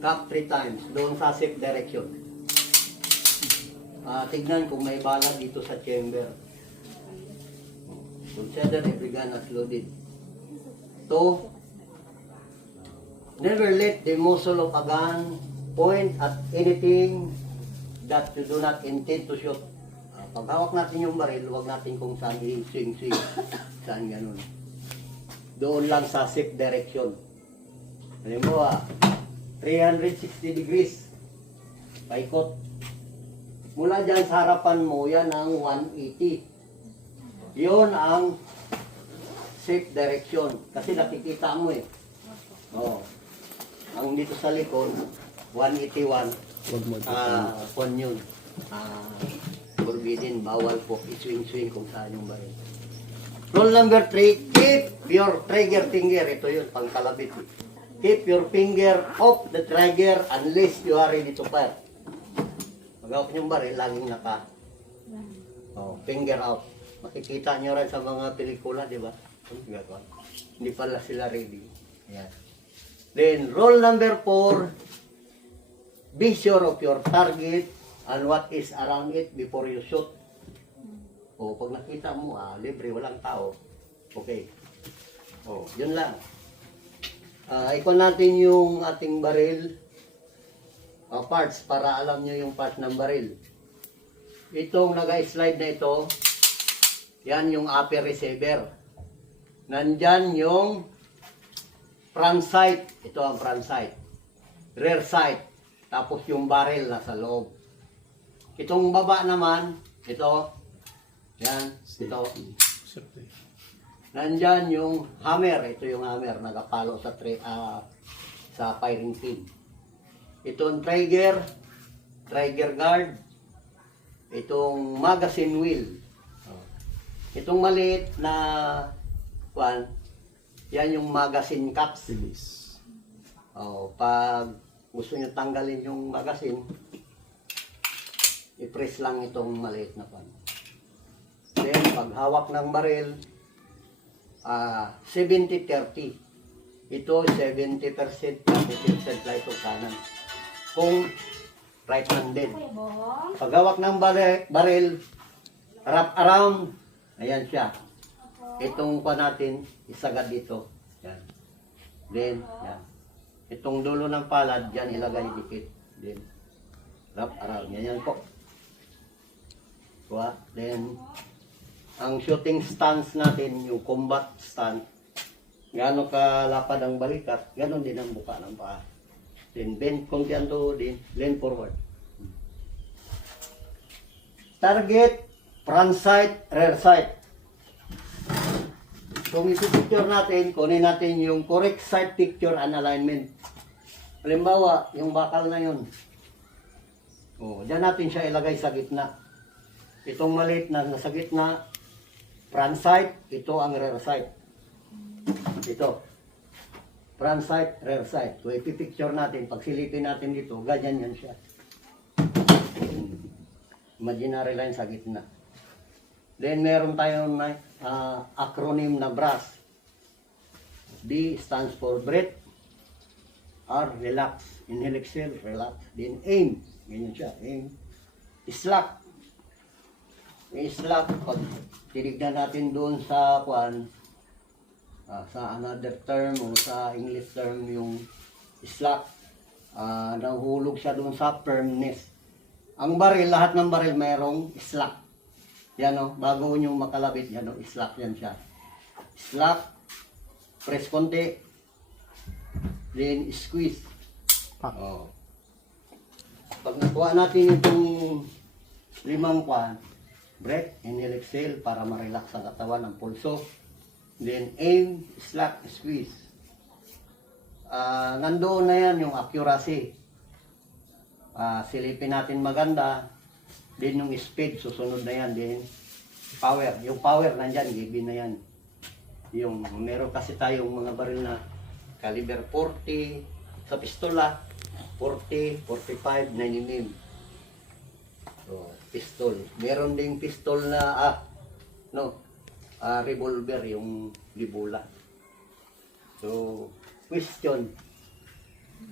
Cock 3 times. Doon sa safe direction. Tignan kung may bala dito sa chamber. Consider every gun as loaded. 2. Never let the muzzle of a gun point at anything that you do not intend to shoot. Pag hawak natin yung baril, huwag natin kung saan i-swing-swing. Saan ganun. Doon lang sa safe direction. Halimbawa, 360 degrees. Paikot. Mula dyan sa harapan mo, yan ang 180. Yun ang safe direction. Kasi nakikita mo eh. Oh. Ang dito sa likod, 181. Kung yun. Forbidden, bawal po. I-swing-swing kung saan yung baril. Rule number 3, keep your trigger finger. Ito yun, pangkalabit. Keep your finger off the trigger unless you are ready to fire. Pag-awak yung baril, laging naka finger out. Makikita nyo rin sa mga pelikula, di ba? Hindi pala sila ready. Ayan. Then, rule number 4, be sure of your target and what is around it before you shoot. O, pag nakita mo, libre, walang tao. Okay. O, yun lang. Ikon natin yung ating baril parts para alam nyo yung parts ng baril. Itong nag-slide na ito, yan yung upper receiver. Nandyan yung front sight. Ito ang front sight. Rear sight. Tapos yung barrel nasa loob. Itong baba naman, ito. Yan, ito. Nandyan yung hammer. Ito yung hammer. Nagapalo sa firing pin. Itong trigger guard. Itong magazine wheel. Itong maliit na yan yung magazine caps. Pag gusto nyo tanggalin yung magazine, i-press lang itong maliit na pan. Then, pag hawak ng baril, 70-30. Ito, 70%, 30% lang ito kanan. Kung right-handed. Pag hawak ng baril, wrap around, ayan siya. Itong pa natin, isagad dito. Yan. Then, yan. Itong dulo ng palad, dyan ilagay dikit. Then, wrap around. Yan po. Then, ang shooting stance natin, yung combat stance, gano'n kalapad ang balikat, gano'n din ang buka ng paa. Then, bend konti ang tuhod din, lean forward. Target, front sight, rear sight. Kung ipipicture natin, kunin natin yung correct sight picture and alignment. Halimbawa, yung bakal na yun. Diyan natin siya ilagay sa gitna. Itong maliit na nasa gitna, front sight, ito ang rear sight. Ito. Front sight, rear sight. Kung ipipicture natin, pag silipin natin dito, ganyan yan siya. Imaginary line sa gitna. Then meron tayong acronym na BRAS. B stands for breath. R, relax. Inhale, exhale, relax. Then aim. Ganyan siya. Aim. Slack. May slack. Pag tinignan natin doon sa sa another term o sa English term yung slack, nahulog siya doon sa firmness. Ang baril, lahat ng baril mayroong slack. Yan o, bago nyo makalabit, yan o, slack yan siya. Slack, press konti, then squeeze. Pag nakuha natin itong 5 breath, inhale, exhale, para ma-relax ang katawan ng pulso. Then aim, slack, squeeze. Nandoon na yan yung accuracy. Silipin natin maganda. Then yung speed, susunod na yan. Then power. Yung power nandyan, given na yan. Yung meron kasi tayong mga baril na caliber 40 sa pistola, 40, 45, 9mm. So, pistol. Meron ding pistol na revolver, yung libula. So, question.